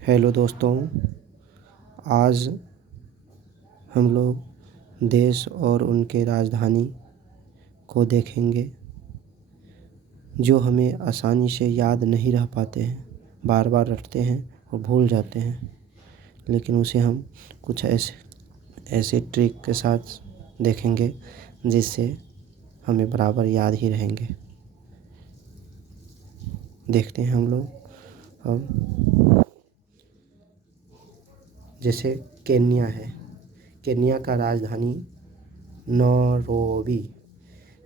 Hello दोस्तों, आज हम लोग देश और उनके राजधानी को देखेंगे जो हमें आसानी से याद नहीं रह पाते हैं, बार बार रटते हैं और भूल जाते हैं। लेकिन उसे हम कुछ ऐसे ट्रिक के साथ देखेंगे जिससे हमें बराबर याद ही रहेंगे। देखते हैं हम लोग। अब जैसे केन्या है, केन्या का राजधानी नैरोबी।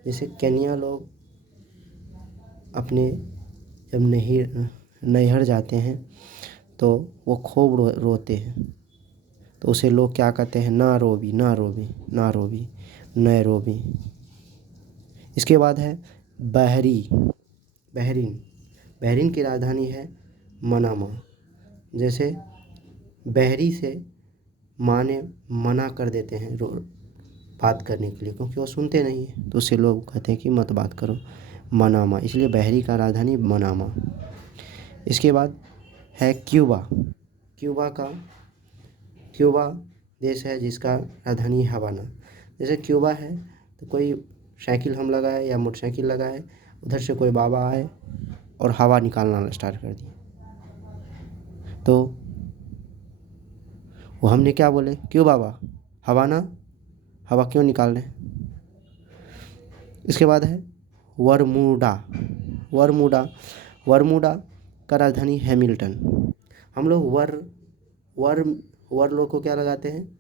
जैसे केन्या लोग अपने जब नैहर जाते हैं तो वो खूब रोते हैं, तो उसे लोग क्या कहते हैं? Nairobi, Nairobi, Nairobi, Nairobi. इसके बाद है बहरीन। बहरीन की राजधानी है मनामा। जैसे बहरी से माँ ने मना कर देते हैं बात करने के लिए, क्योंकि वो सुनते नहीं हैं, तो उससे लोग कहते हैं कि मत बात करो, मनामा। इसलिए बहरी का राजधानी मनामा। इसके बाद है क्यूबा देश है जिसका राजधानी हवाना। जैसे क्यूबा है तो कोई साइकिल हम लगाए या मोटरसाइकिल लगाए, उधर से कोई बाबा आए और हवा निकालना स्टार्ट कर दिए, तो वो हमने क्या बोले? क्यों बाबा, हवा क्यों निकाल रहे हैं? इसके बाद है वरमूडा का राजधानी हैमिल्टन। हम लोग वर लोग को क्या लगाते हैं?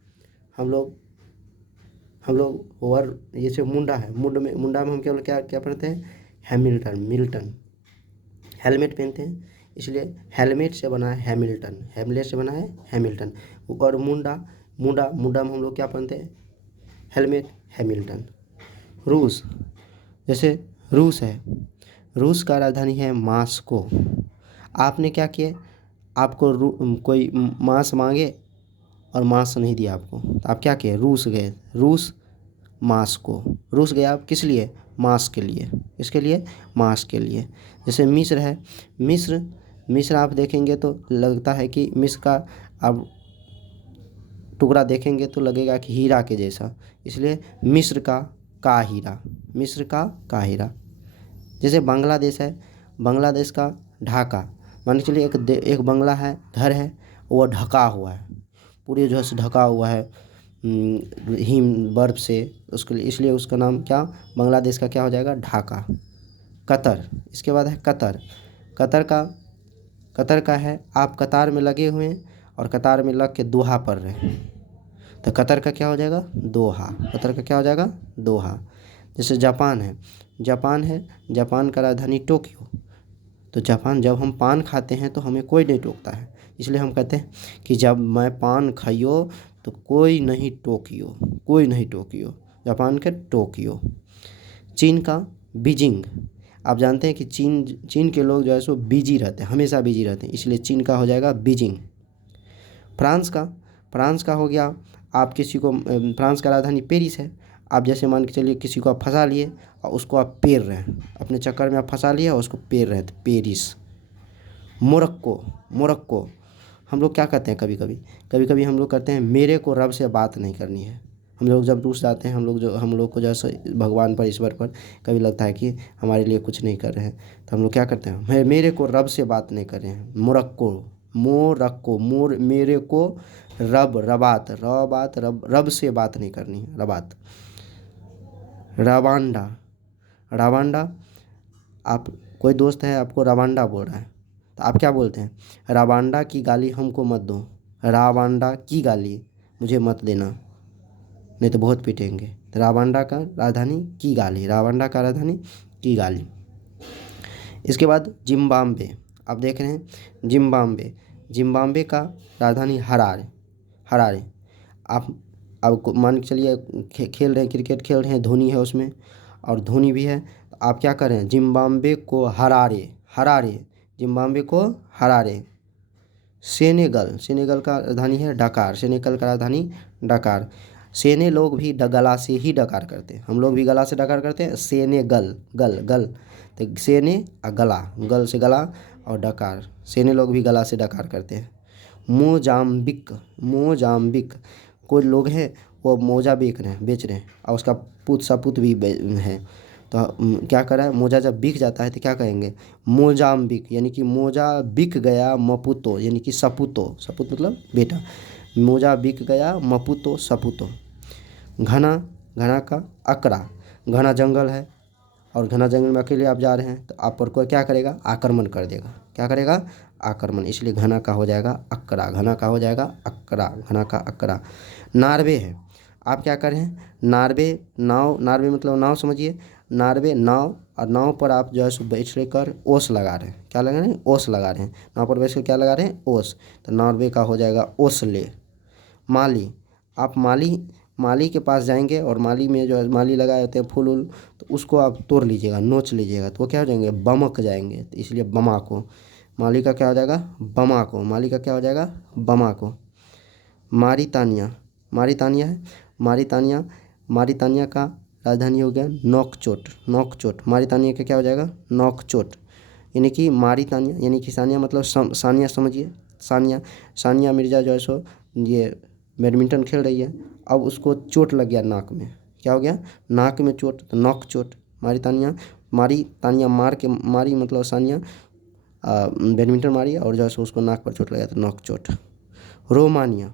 हम लोग वर, जैसे मुंडा है, मुंडा में हम केवल क्या पढ़ते हैं? मिल्टन। हेलमेट पहनते हैं, इसलिए हेलमेट से बना है हैमिल्टन। और मुंडा में हम लोग क्या पहनते हैं? Helmet, Hamilton. रूस है, रूस का राजधानी है मॉस्को। आपने क्या किया? आपको कोई मांस मांगे और मांस नहीं दिया आपको, तो आप क्या किए? रूस गए। मॉस्को। रूस गए आप किस लिए? मांस के लिए। इसके लिए मांस के लिए। जैसे मिस्र है, मिस्र आप देखेंगे तो लगता है कि मिस्र का आप टुकड़ा देखेंगे तो लगेगा कि हीरा के जैसा, इसलिए मिस्र का हीरा। जैसे बांग्लादेश है, बांग्लादेश का ढाका। मान के चलिए एक बंगला है, घर है, वो ढका हुआ है, पूरी जो है ढका हुआ है हिम बर्फ से, उसके लिए, इसलिए उसका नाम क्या? बांग्लादेश का क्या हो जाएगा? ढाका। कतर। इसके बाद है कतर का है, आप कतार में लगे हुए हैं और कतार में लग के दोहा पढ़ रहे हैं, तो कतर का क्या हो जाएगा? दोहा। कतर का क्या हो जाएगा? दोहा। जैसे जापान है, जापान का राजधानी टोक्यो। तो जापान, जब हम पान खाते हैं तो हमें कोई नहीं टोकता है, इसलिए हम कहते हैं कि जब मैं पान खाइयो तो कोई नहीं टोकियो। जापान के टोक्यो। चीन का बीजिंग। आप जानते हैं कि चीन के लोग जो है सो बिजी रहते हैं, हमेशा बिजी रहते हैं, इसलिए चीन का हो जाएगा बीजिंग। फ्रांस का हो गया, आप किसी को, फ्रांस का राजधानी पेरिस है। आप जैसे मान के चलिए किसी को आप फंसा लिए और उसको आप पेर रहे हैं, अपने चक्कर में आप फंसा लिए और उसको पेर रहे हैं, तो पेरिस। मोरक्को हम लोग क्या कहते हैं? कभी कभी हम लोग कहते हैं मेरे को रब से बात नहीं करनी है। हम लोग जब रूस जाते हैं, हम लोग को जैसे भगवान पर, ईश्वर पर कभी लगता है कि हमारे लिए कुछ नहीं कर रहे हैं, तो हम लोग क्या करते हैं? मेरे को रब से बात नहीं कर रहे हैं। मेरे को रब से बात नहीं करनी है, रबात। रवांडा, आप, कोई दोस्त है आपको रवांडा बोल रहा है, तो आप क्या बोलते हैं? रवांडा की गाली हमको मत दो, रवांडा की गाली मुझे मत देना, नहीं तो बहुत पीटेंगे। तो रवांडा का राजधानी की गाली। इसके बाद जिम्बाब्वे। आप देख रहे हैं जिम्बाब्वे का राजधानी हरारे। आप मान के चलिए खेल रहे हैं, क्रिकेट खेल रहे हैं, धोनी है उसमें और धोनी भी है, तो आप क्या कर रहे हैं? जिम्बाब्वे को हरारे। सेनेगल का राजधानी है डकार। सेने लोग भी गला से ही डकार करते हैं, हम लोग भी गला से डकार करते हैं। सेनेगल, गल, तो सेने और गल से गला और डकार, सेने लोग भी गला से डकार करते हैं। Mozambique, Mozambique. कोई लोग हैं वो मोजा बेच रहे हैं और उसका पुत सपुत भी है। तो क्या करा है, मोजा जब बिक जाता है तो क्या कहेंगे, मोजाम्बिक, यानी कि मोजा बिक गया मपुतो, यानी कि सपुतो, सपुत मतलब बेटा। मोजा बिक गया मपुतो सपुतो। घना, घना का अकरा, घना जंगल है और घना जंगल में अकेले आप जा रहे हैं तो आप पर कोई क्या करेगा, आक्रमण कर देगा। क्या करेगा, आक्रमण, इसलिए घना का हो जाएगा अकरा, घना का हो जाएगा अकरा, घना का अकरा। नार्वे है, आप क्या कर रहे हैं, नार्वे नाव, नार्वे मतलब नाव समझिए, नार्वे नाव, और नाव पर आप जो है सो बैठ लेकर ओस लगा रहे हैं। क्या लगा रहे हैं, ओस लगा रहे हैं, नाव पर बैठ कर क्या लगा रहे हैं, ओस। तो नार्वे का हो जाएगा ओसले। माली, आप माली, माली के पास जाएंगे और माली में जो है माली लगाए होते हैं फूल उल, तो उसको आप तोड़ लीजिएगा, नोच लीजिएगा, तो वो क्या हो जाएंगे, बमक जाएंगे, तो इसलिए बमाको। माली का क्या हो जाएगा, बमाको, माली का क्या हो जाएगा, बमाको। मारितानिया, मारितानिया है, मारितानिया, मारितानिया का राजधानी हो गया नौकचोट, नौकचोट। मारितानिया का क्या हो जाएगा, नौकचोट। यानी कि मारितानिया यानी कि सानिया मतलब सानिया समझिए, सानिया, सानिया मिर्ज़ा जो है सो ये बैडमिंटन खेल रही है, अब उसको चोट लग गया नाक में। क्या हो गया, नाक में चोट, तो नौक चोट। मारी तानिया, मारी तानिया मार के, मारी मतलब सानिया बैडमिंटन मारी और जो है सो उसको नाक पर चोट लगा, तो नौक चोट। रोमानिया,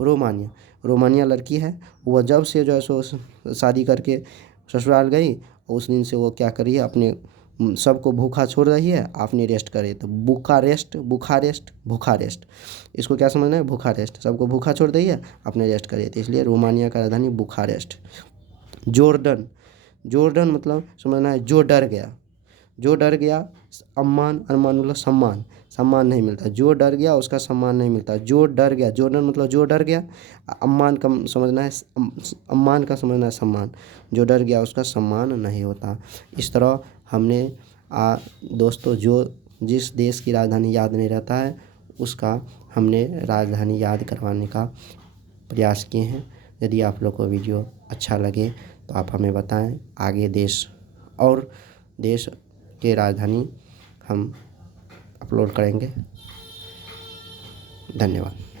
रोमानिया, रोमानिया लड़की है, वह जब से जो है सो शादी करके ससुराल गई, उस दिन से वो क्या करी है, अपने सबको भूखा छोड़ रही है, आपने रेस्ट करे, तो बुखारेस्ट, बुखारेस्ट, बुखारेस्ट, इसको क्या समझना है, बुखारेस्ट, सबको भूखा छोड़ रही है, आपने रेस्ट करे, तो इसलिए रोमानिया का राजधानी बुखारेस्ट। जॉर्डन, जॉर्डन मतलब समझना है जो डर गया, जो डर गया, सम्मान, अनुमान मतलब सम्मान, सम्मान नहीं मिलता, जो डर गया उसका सम्मान नहीं मिलता, जो डर गया, जॉर्डन मतलब जो डर गया, अम्मान का समझना है, अम्मान का समझना है सम्मान, जो डर गया उसका सम्मान नहीं होता। इस तरह हमने दोस्तों जो जिस देश की राजधानी याद नहीं रहता है उसका हमने राजधानी याद करवाने का प्रयास किए हैं। यदि आप लोग को वीडियो अच्छा लगे तो आप हमें बताएं, आगे देश और देश के राजधानी हम अपलोड करेंगे। धन्यवाद।